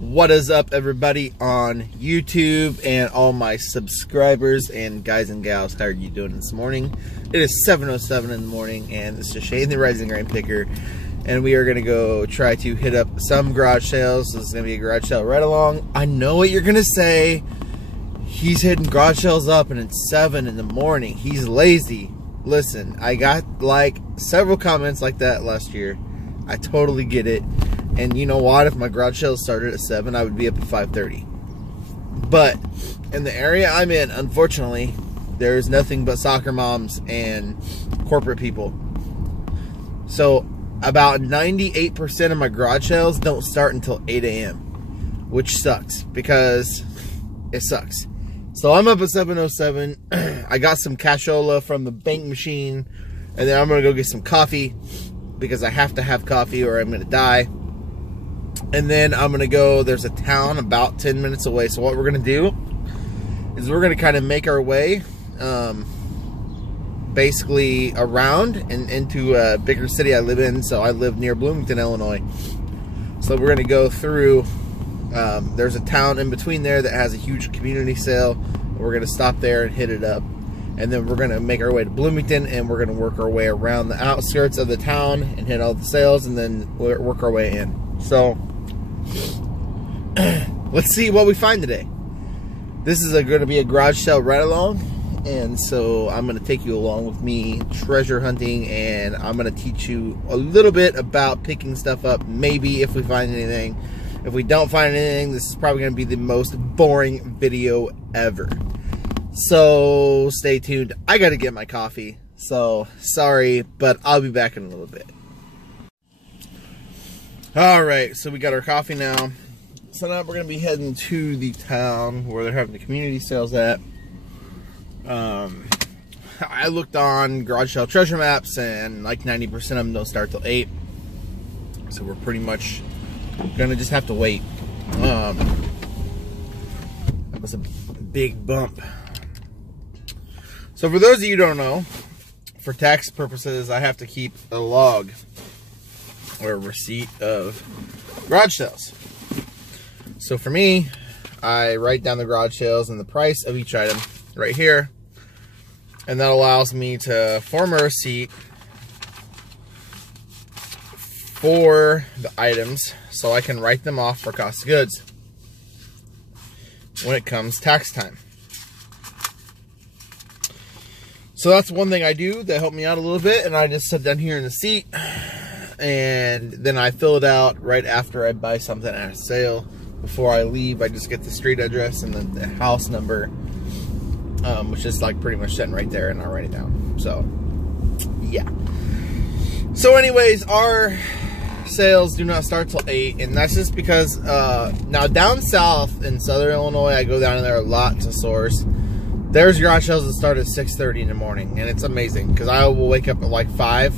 What is up, everybody on YouTube and all my subscribers and guys and gals? How are you doing this morning? It is 7:07 in the morning, and this is Shane the Rising Grain Picker, and we are going to go try to hit up some garage sales. This is going to be a garage sale right along. I know what you're going to say. He's hitting garage sales up, and it's 7 in the morning. He's lazy. Listen, I got like several comments like that last year. I totally get it. And you know what? If my garage sale started at 7, I would be up at 5:30. But in the area I'm in, unfortunately, there's nothing but soccer moms and corporate people. So about 98% of my garage sales don't start until 8 a.m., which sucks because it sucks. So I'm up at 7:07. I got some cashola from the bank machine, and then I'm going to go get some coffee because I have to have coffee or I'm going to die. And then I'm going to go, there's a town about 10 minutes away. So what we're going to do is we're going to kind of make our way basically around and into a bigger city I live in. So I live near Bloomington, Illinois. So we're going to go through, there's a town in between there that has a huge community sale. We're going to stop there and hit it up. And then we're going to make our way to Bloomington, and we're going to work our way around the outskirts of the town and hit all the sales, and then work our way in. So let's see what we find today. This is going to be a garage sale right along, and so I'm going to take you along with me treasure hunting, and I'm going to teach you a little bit about picking stuff up, maybe if we find anything. If we don't find anything, this is probably going to be the most boring video ever. So stay tuned. I got to get my coffee, so sorry, but I'll be back in a little bit. Alright, so we got our coffee now. So now we're going to be heading to the town where they're having the community sales at. I looked on garage sale treasure maps, and like 90% of them don't start till 8. So we're pretty much going to just have to wait. That was a big bump. So for those of you who don't know, for tax purposes, I have to keep a log or a receipt of garage sales. So for me, I write down the garage sales and the price of each item right here, and that allows me to form a receipt for the items so I can write them off for cost of goods when it comes tax time. So that's one thing I do that helped me out a little bit, and I just sit down here in the seat, and then I fill it out right after I buy something at a sale. Before I leave, I just get the street address and then the house number, which is like pretty much sitting right there, and I write it down. So, yeah. So anyways, our sales do not start till 8, and that's just because, now down south in southern Illinois, I go down there a lot to source. There's garage sales that start at 6:30 in the morning, and it's amazing because I will wake up at like 5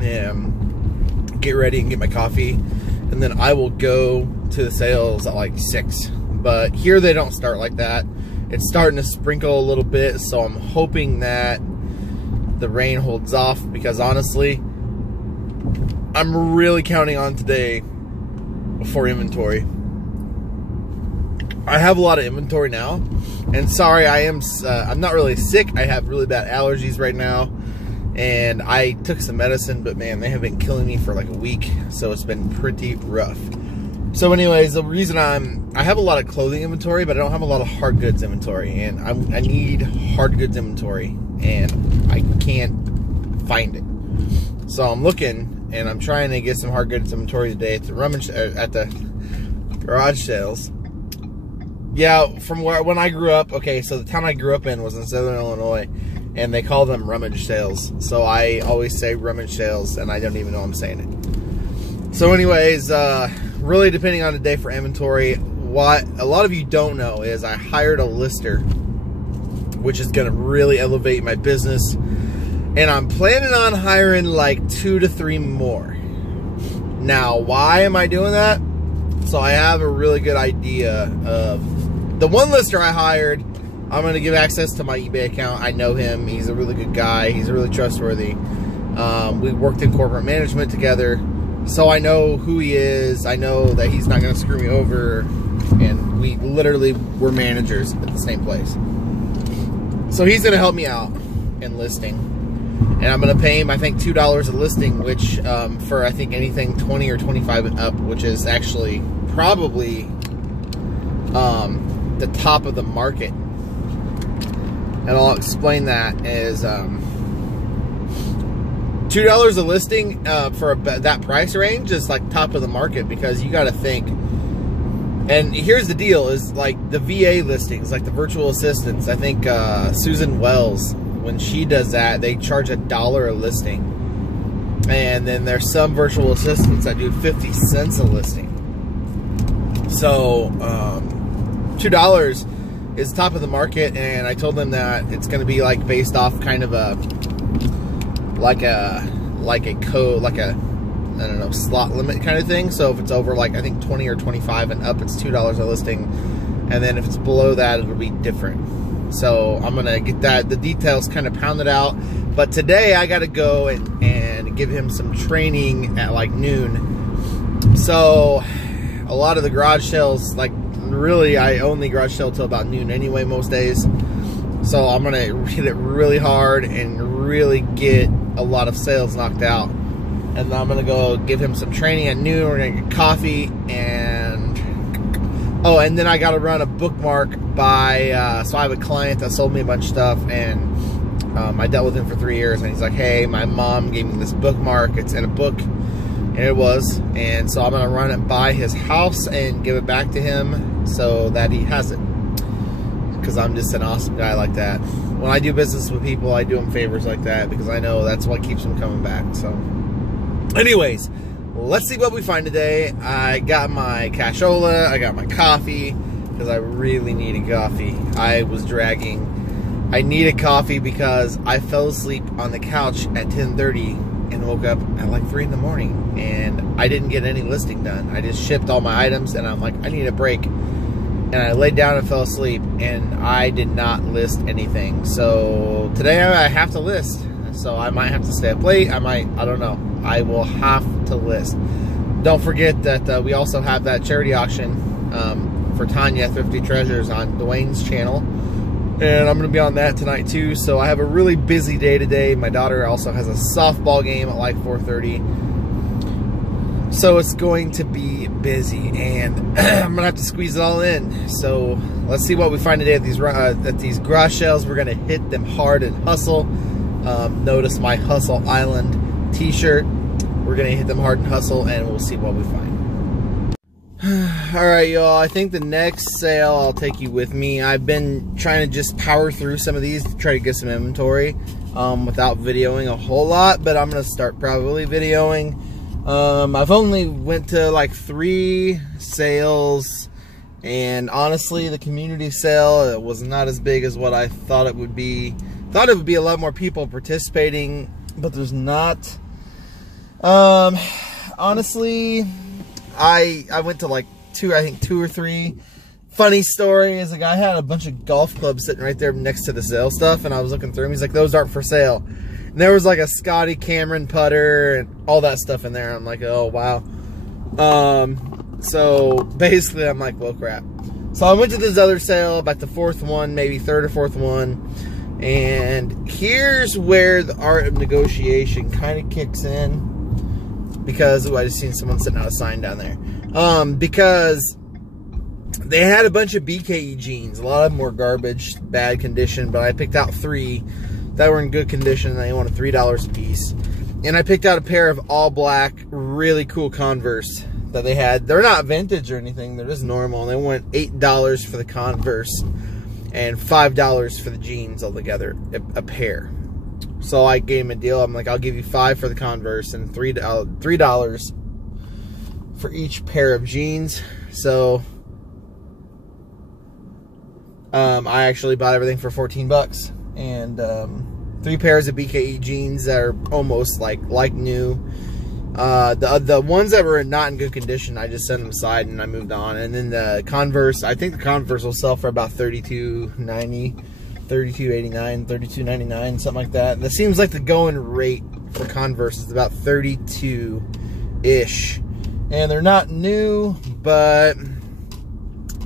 and get ready and get my coffee, and then I will go to the sales at like 6. But here they don't start like that. It's starting to sprinkle a little bit, so I'm hoping that the rain holds off, because honestly, I'm really counting on today for inventory. I have a lot of inventory now, and sorry, I'm not really sick. I have really bad allergies right now, and I took some medicine, but man, they have been killing me for like a week, so it's been pretty rough. So anyways, the reason I have a lot of clothing inventory, but I don't have a lot of hard goods inventory, and I need hard goods inventory, and I can't find it. So I'm looking, and I'm trying to get some hard goods inventory today at the garage sales. Yeah, from when I grew up, okay, so the town I grew up in was in southern Illinois, and they call them rummage sales. So I always say rummage sales, and I don't even know I'm saying it. So anyways, really depending on the day for inventory, what a lot of you don't know is I hired a lister, which is going to really elevate my business, and I'm planning on hiring like 2 to 3 more. Now, why am I doing that? So I have a really good idea of the one lister I hired. I'm going to give access to my eBay account. I know him. He's a really good guy. He's really trustworthy. We worked in corporate management together. So I know who he is. I know that he's not going to screw me over. And we literally were managers at the same place. So he's going to help me out in listing. And I'm going to pay him, I think, $2 a listing, which for, I think, anything 20 or 25 and up, which is actually probably the top of the market. And I'll explain that as $2 a listing for that price range is like top of the market, because you got to think. And here's the deal: is like the VA listings, like the virtual assistants. I think Susan Wells, when she does that, they charge $1 a listing, and then there's some virtual assistants that do 50 cents a listing. So $2 is top of the market, and I told them that it's going to be like based off kind of a code, like a, I don't know, slot limit kind of thing. So if it's over like I think 20 or 25 and up, it's $2 a listing, and then if it's below that, it'll be different. So I'm gonna get the details kind of pounded out. But today I got to go and give him some training at like noon. So a lot of the garage sales, like really I only garage sale till about noon anyway most days. So I'm gonna hit it really hard and really get a lot of sales knocked out. And I'm gonna go give him some training at noon. We're gonna get coffee, and oh, and then I gotta run a bookmark by so I have a client that sold me a bunch of stuff, and I dealt with him for 3 years, and he's like, hey, my mom gave me this bookmark, it's in a book, and it was, and so I'm gonna run it by his house and give it back to him so that he has it, because I'm just an awesome guy like that. When I do business with people, I do them favors like that, because I know that's what keeps them coming back. So anyways, let's see what we find today. I got my cashola, I got my coffee, because I really needed coffee. I was dragging. I needed coffee because I fell asleep on the couch at 10:30 and woke up at like 3 in the morning, and I didn't get any listing done. I just shipped all my items, and I'm like, I need a break. And I laid down and fell asleep, and I did not list anything. So today I have to list. So I might have to stay up late. I don't know. I will have to list. Don't forget that we also have that charity auction for Tanya Thrifty Treasures on Dwayne's channel. And I'm going to be on that tonight too. So I have a really busy day today. My daughter also has a softball game at like 4:30. So it's going to be busy, and I'm going to have to squeeze it all in. So let's see what we find today at these garage sales. We're going to hit them hard and hustle. Notice my Hustle Island t-shirt. We're going to hit them hard and hustle, and we'll see what we find. Alright, y'all. I think the next sale, I'll take you with me. I've been trying to just power through some of these to try to get some inventory without videoing a whole lot, but I'm going to start probably videoing. I've only went to like 3 sales, and honestly the community sale was not as big as what I thought it would be. Thought it would be a lot more people participating, but there's not. Honestly, I went to like 2 or 3. Funny story is, a guy had a bunch of golf clubs sitting right there next to the sale stuff, and I was looking through them. He's like, those aren't for sale. And there was like a Scotty Cameron putter and all that stuff in there. I'm like, oh, wow. So basically I'm like, well, crap. So I went to this other sale, about the 4th one, maybe 3rd or 4th one. And here's where the art of negotiation kind of kicks in. Because, I just seen someone sitting out a sign down there. Because they had a bunch of BKE jeans. A lot of them were garbage, bad condition. But I picked out 3 that were in good condition, and they wanted $3 a piece. And I picked out a pair of all black, really cool Converse that they had. They're not vintage or anything, they're just normal. And they want $8 for the Converse and $5 for the jeans altogether, a pair. So I gave him a deal. I'm like, I'll give you $5 for the Converse and $3 for each pair of jeans. So I actually bought everything for 14 bucks. And 3 pairs of BKE jeans that are almost like new. The ones that were not in good condition, I just set them aside and I moved on. And then the Converse, I think the Converse will sell for about $32.90, $32.89, $32.99, something like that. That seems like the going rate for Converse is about $32 ish, and they're not new, but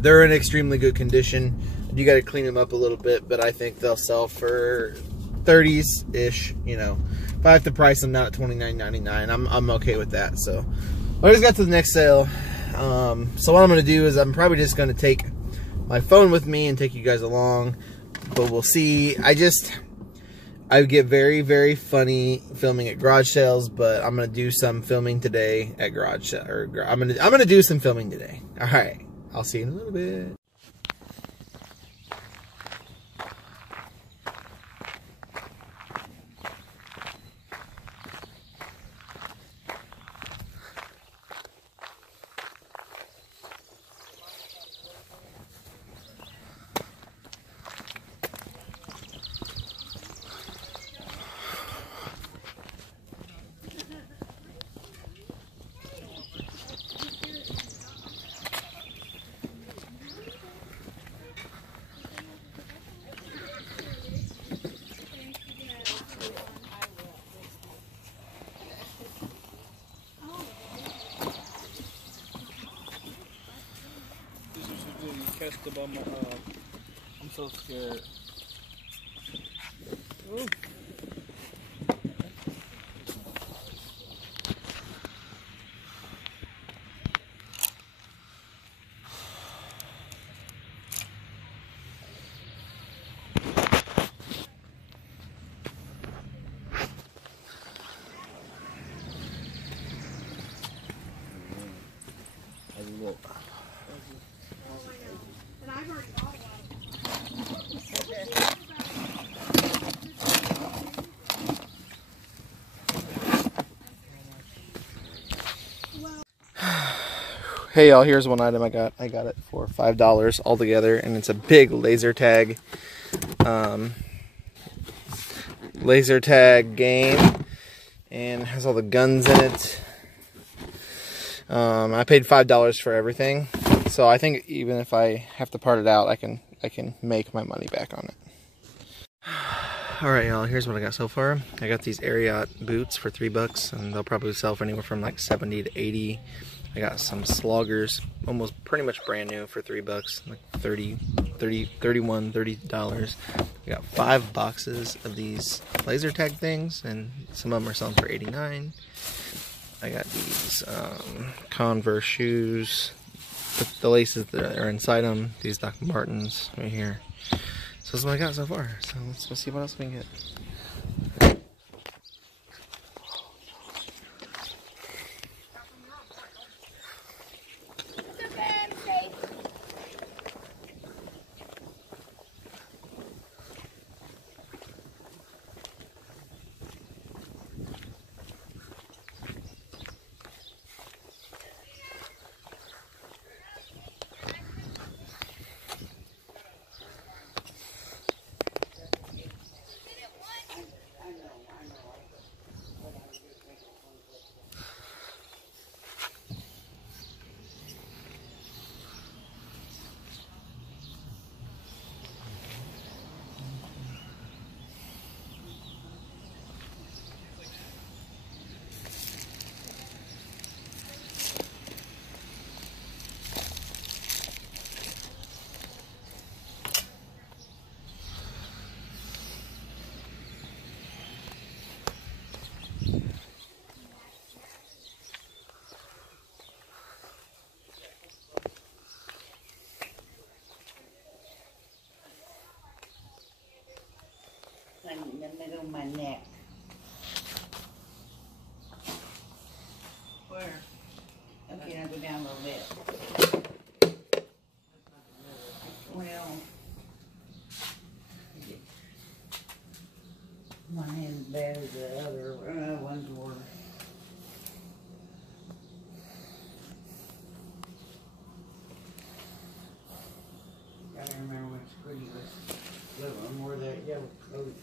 they're in extremely good condition. You got to clean them up a little bit, but I think they'll sell for 30s ish. You know, if I have to price them now at $29.99, I'm okay with that. So I just got to the next sale. So what I'm going to do is I'm probably just going to take my phone with me and take you guys along, but we'll see. I get very, very funny filming at garage sales, but I'm gonna do some filming today at garage sale, or I'm gonna do some filming today. All right, I'll see you in a little bit. I'm so scared. Ooh. Hey y'all, here's one item I got. I got it for $5 altogether, and it's a big laser tag game, and has all the guns in it. I paid $5 for everything, so I think even if I have to part it out, I can make my money back on it. Alright y'all, here's what I got so far. I got these Ariat boots for $3, and they'll probably sell for anywhere from like 70 to 80. I got some sloggers, almost pretty much brand new, for $3, like $30. I got 5 boxes of these laser tag things, and some of them are selling for $89. I got these Converse shoes, the laces that are inside them, these Doc Martens right here. So that's what I got so far. So let's see what else we can get. In the middle of my neck. Where? Okay, I'll go down a little bit. Well, one hand's bad as the other. One's worse. Gotta remember which screw was little one wore that yellow coat.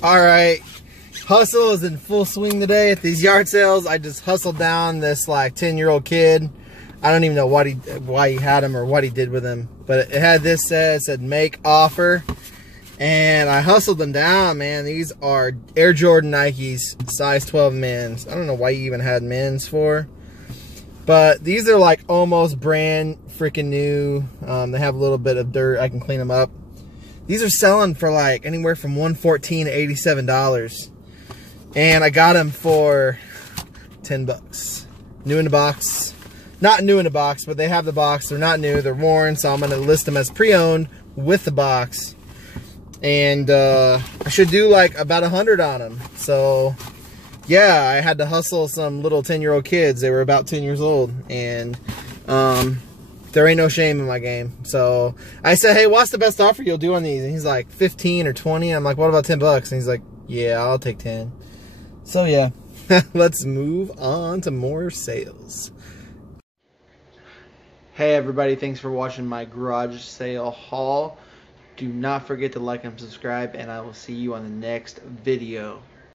All right, hustle is in full swing today at these yard sales. I just hustled down this like 10-year-old kid. I don't even know why he had him or what he did with him, but it had this said make offer, and I hustled them down, man. These are Air Jordan Nikes, size 12 men's. I don't know why you even had men's for, but these are like almost brand freaking new. They have a little bit of dirt. I can clean them up. These are selling for like anywhere from $114 to $87. And I got them for $10. New in the box. Not new in the box, but they have the box. They're not new. They're worn, so I'm going to list them as pre-owned with the box. And I should do like about 100 on them. So, yeah, I had to hustle some little 10-year-old kids. They were about 10 years old. And there ain't no shame in my game. So I said, hey, what's the best offer you'll do on these? And he's like, 15 or 20. I'm like, what about $10? And he's like, yeah, I'll take 10. So yeah, let's move on to more sales. Hey everybody, thanks for watching my garage sale haul. Do not forget to like and subscribe, and I will see you on the next video.